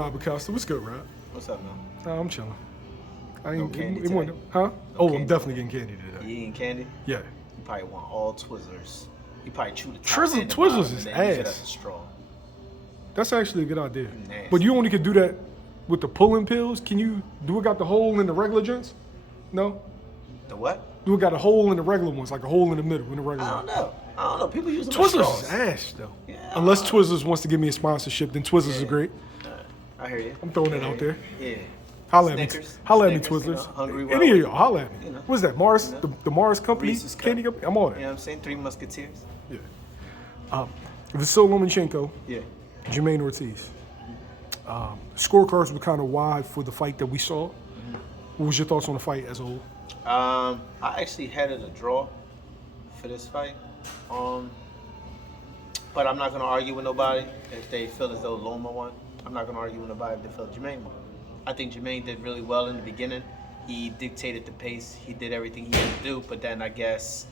Rob Acosta. What's good, Rob? What's up, man? I'm chilling. I No ain't candy it today? wasn't- Huh? No I'm candy? definitely getting candy today. You eating candy? Yeah. You probably want all Twizzlers. You probably chew the top Twizzlers- and the Twizzlers bottom is and then use it ass. as a straw. That's actually a good idea. Nasty. But you only could do that with the pulling pills. Can you do it got the hole in the regular joints? No? The what? Do it got a hole in the regular ones, like a hole in the middle in the regular I ones? don't know. People use them as Twizzlers straws. is ass though. Yeah, Unless Twizzlers wants to give me a sponsorship, then Twizzlers is great. I hear you. I'm throwing it out there. Yeah. Holla at me. Snickers. Holla at me, Snickers, you know, Twizzlers. Hungry Any of Road. y'all, holla at me. You know. What's that? Mars? You know. The Mars company? Reese's Cup. Candy company? I'm all You that. know what I'm saying? Three Musketeers. Yeah. Vasyl Lomanchenko, Yeah. Jamaine Ortiz. Scorecards were kind of wide for the fight that we saw. What was your thoughts on the fight as a whole? I actually had it a draw for this fight. But I'm not going to argue with nobody if they feel as though Loma won. I'm not going to argue with nobody if they feel Jamaine won. I think Jamaine did really well in the beginning. He dictated the pace. He did everything he had to do. But then I guess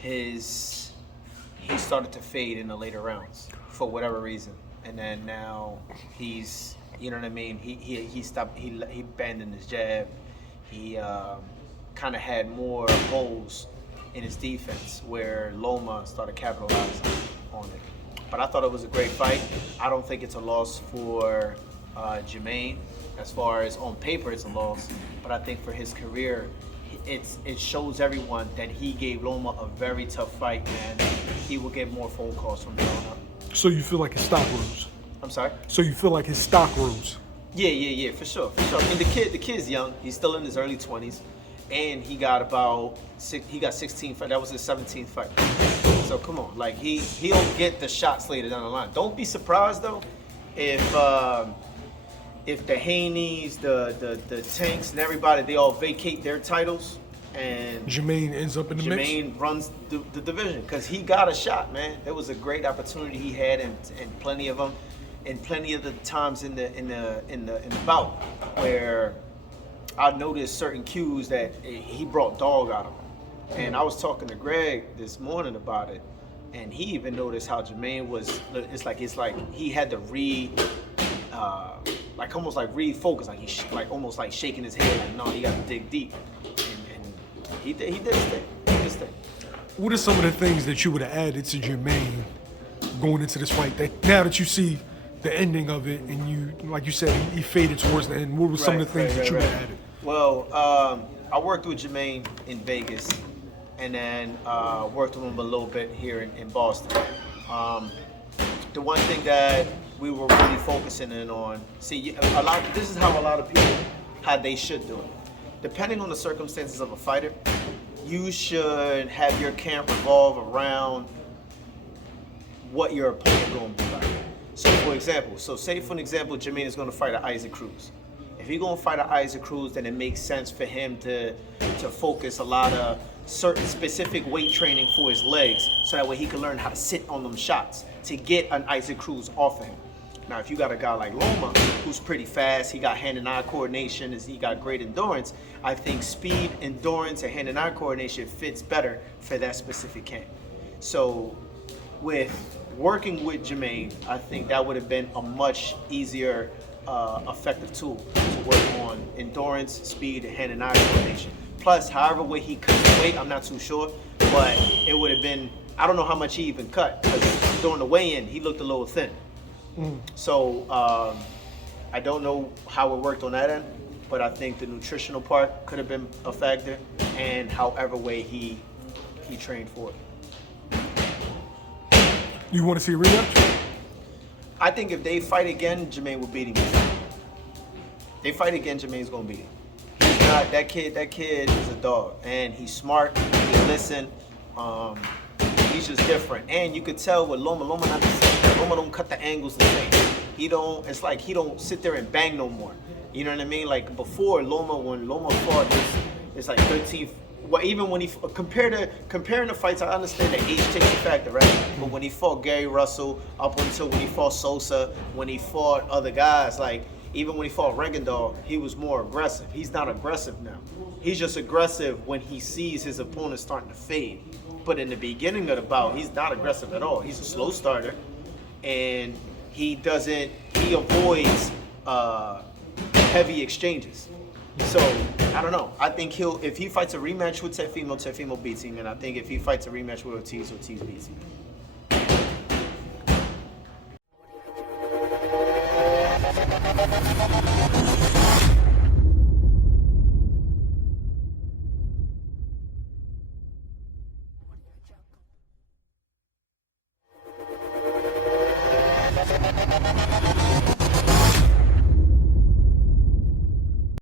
he started to fade in the later rounds for whatever reason. And then now he's, you know what I mean? He stopped. He abandoned his jab. He kind of had more holes in his defense where Loma started capitalizing on it. But I thought it was a great fight. I don't think it's a loss for Jamaine. As far as on paper, it's a loss. But I think for his career, it shows everyone that he gave Loma a very tough fight, and he will get more phone calls from now on. So you feel like his stock rose? I'm sorry? So you feel like his stock rose? Yeah, for sure. I mean, the kid's young. He's still in his early 20s, and he got 16 fights. That was his 17th fight. So come on, like he'll get the shots later down the line. Don't be surprised though, if the Haneys, the Tanks, and everybody, they all vacate their titles, and Jamaine ends up in the mix? Jamaine runs the division because he got a shot, man. There was a great opportunity he had, and plenty of them, and plenty of the times in the bout where I noticed certain cues that he brought dog out of him. And I was talking to Greg this morning about it, and he even noticed how Jamaine was. It's like he had to almost refocus, like almost like shaking his head. Like, no, he got to dig deep, and he did his thing. He did his thing. What are some of the things that you would have added to Jamaine going into this fight? That now that you see the ending of it, and you, like you said, he faded towards the end. What were some of the things that you would have added? Well, I worked with Jamaine in Vegas, and then worked with him a little bit here in Boston. The one thing that we were really focusing in on, this is how a lot of people, how they should do it. Depending on the circumstances of a fighter, you should have your camp revolve around what your opponent going to be like. So say for an example, Jamaine is going to fight an Isaac Cruz. If he's going to fight an Isaac Cruz, then it makes sense for him to focus a lot of certain specific weight training for his legs, so that way he can learn how to sit on them shots to get an Isaac Cruz off of him. Now, if you got a guy like Loma, who's pretty fast, he got hand and eye coordination, he got great endurance, I think speed, endurance, and hand and eye coordination fits better for that specific camp. So with working with Jamaine, I think that would have been a much easier, effective tool to work on endurance, speed, and hand and eye coordination. Plus, however way he cut the weight, I'm not too sure, but it would have been, I don't know how much he even cut, because during the weigh-in, he looked a little thin. So I don't know how it worked on that end, but I think the nutritional part could have been a factor, and however way he trained for it. You want to see a rematch? I think if they fight again, Jamaine will beat him. They fight again, Jamaine's gonna beat him. He's not that kid. That kid is a dog, and he's smart. He listen. He's just different, and you could tell with Loma not the same. Loma don't cut the angles the same. He don't. It's like he don't sit there and bang no more. You know what I mean? Like before when Loma fought, it's like 13. Well, even when he comparing the fights, I understand that age takes a factor, right? But when he fought Gary Russell, up until when he fought Sosa, when he fought other guys, like even when he fought Regendahl, he was more aggressive. He's not aggressive now. He's just aggressive when he sees his opponent starting to fade. But in the beginning of the bout, he's not aggressive at all. He's a slow starter, and he avoids heavy exchanges. So I don't know. I think if he fights a rematch with Teofimo beats him, and I think if he fights a rematch with Ortiz beats him.